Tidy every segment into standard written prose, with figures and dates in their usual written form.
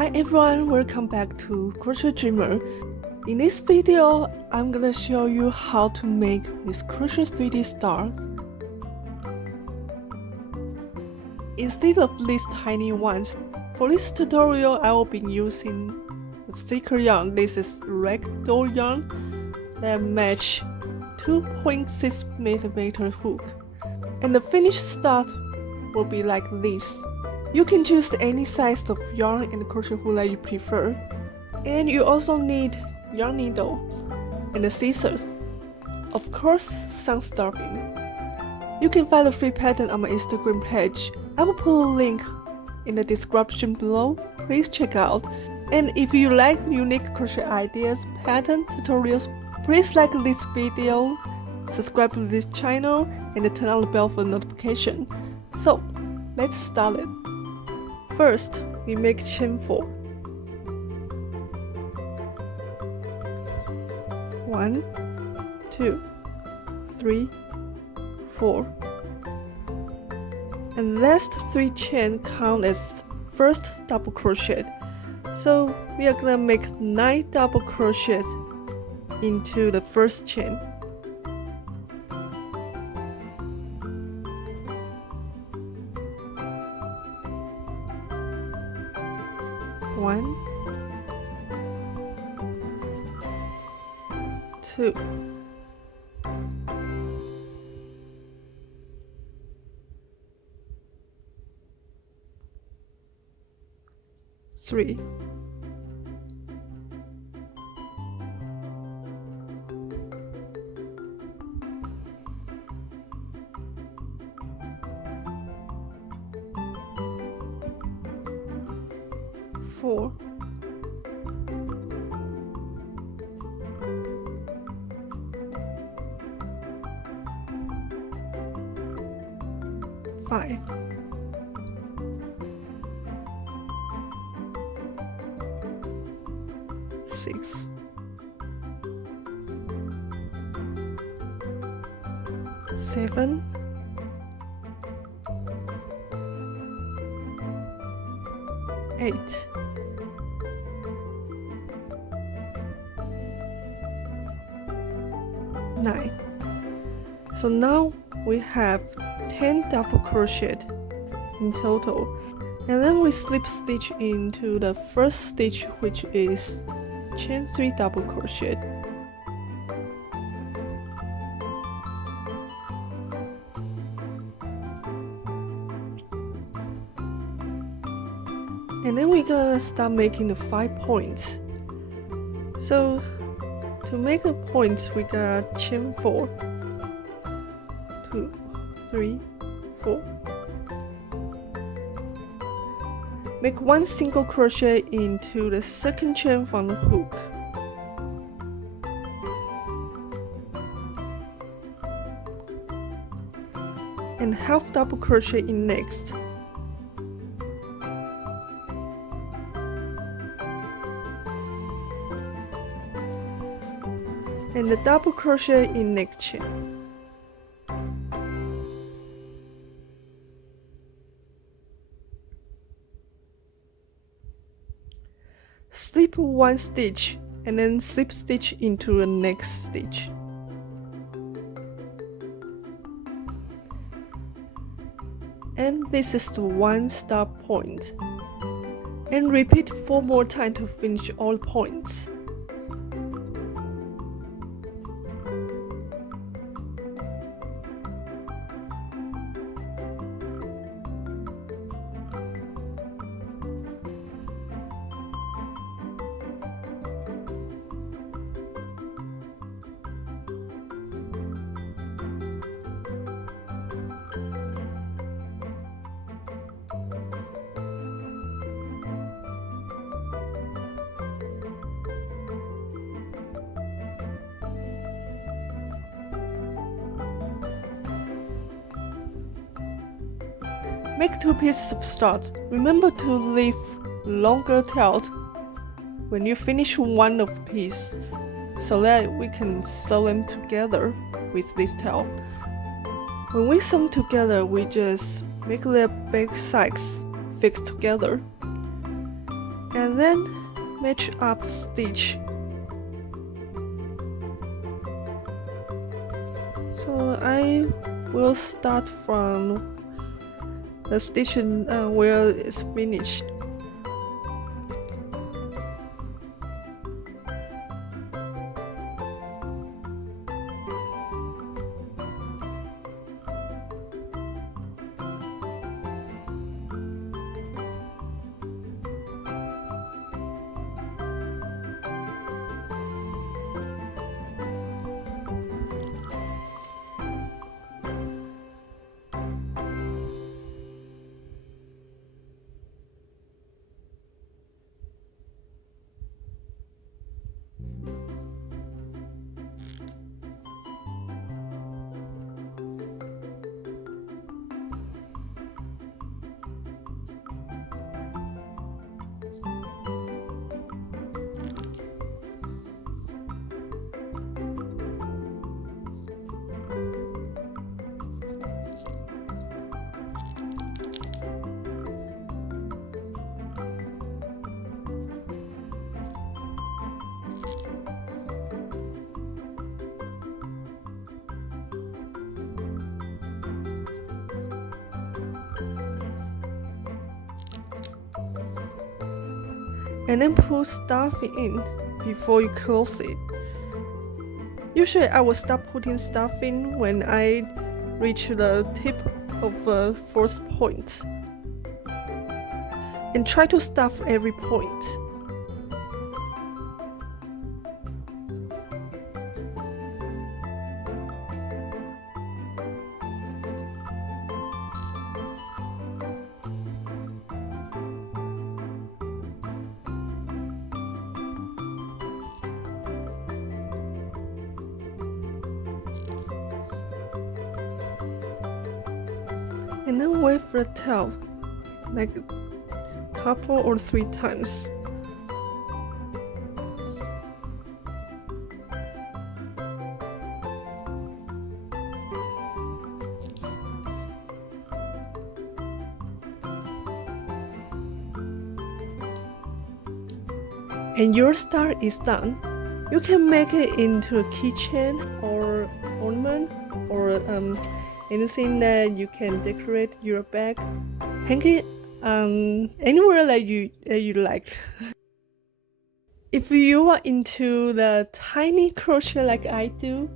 Hi everyone, welcome back to Crochet Dreamer. In this video, I'm gonna show you how to make this crochet 3D star. Instead of these tiny ones, for this tutorial I will be using a thicker yarn. This is ragdoll yarn that match 2.6mm hook. And the finished start will be like this. You can choose any size of yarn and crochet hook that you prefer. And you also need yarn needle and the scissors. Of course, some stuffing. You can find a free pattern on my Instagram page. I will put a link in the description below. Please check out. And if you like unique crochet ideas, pattern tutorials, please like this video, subscribe to this channel, and turn on the bell for notification. So, let's start it. First, we make chain 4. 1, 2, 3, 4. And last 3 chain count as first double crochet. So we are gonna make 9 double crochets into the first chain. One, 2, 3, 4, 5, 6, 7, 8, 9. So now we have 10 double crochet in total, and then we slip stitch into the first stitch, which is chain 3 double crochet. And then we're gonna start making the 5 points. So to make the points, we got chain 4, 2, 3, 4. Make 1 single crochet into the second chain from the hook. And half double crochet in next. And the double crochet in next chain. Slip 1 stitch and then slip stitch into the next stitch. And this is the 1 start point. And repeat 4 more times to finish all points. Make 2 pieces of start. Remember to leave longer tail when you finish one of piece, so that we can sew them together with this tail. When we sew together, we just make the back sides fix together. and then match up the stitch. So I will start from the stitch where it's finished. And then put stuffing in before you close it. Usually I will start putting stuffing when I reach the tip of the first point. And try to stuff every point. And then wave the tail like a couple or 3 times. And your star is done. You can make it into a keychain or ornament or anything that you can decorate your bag. Hang it anywhere that you like. If you are into the tiny crochet like I do,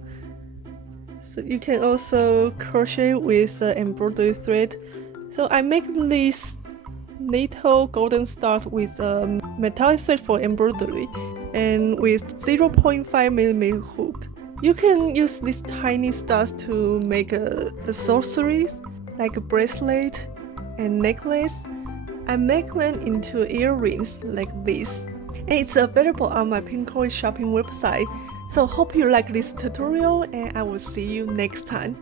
so you can also crochet with the embroidery thread. So I make this little golden star with a metallic thread for embroidery and with 0.5mm hook. You can use these tiny stars to make accessories like a bracelet and necklace. I make them into earrings like this. And it's available on my Pinkoi shopping website. So hope you like this tutorial and I will see you next time.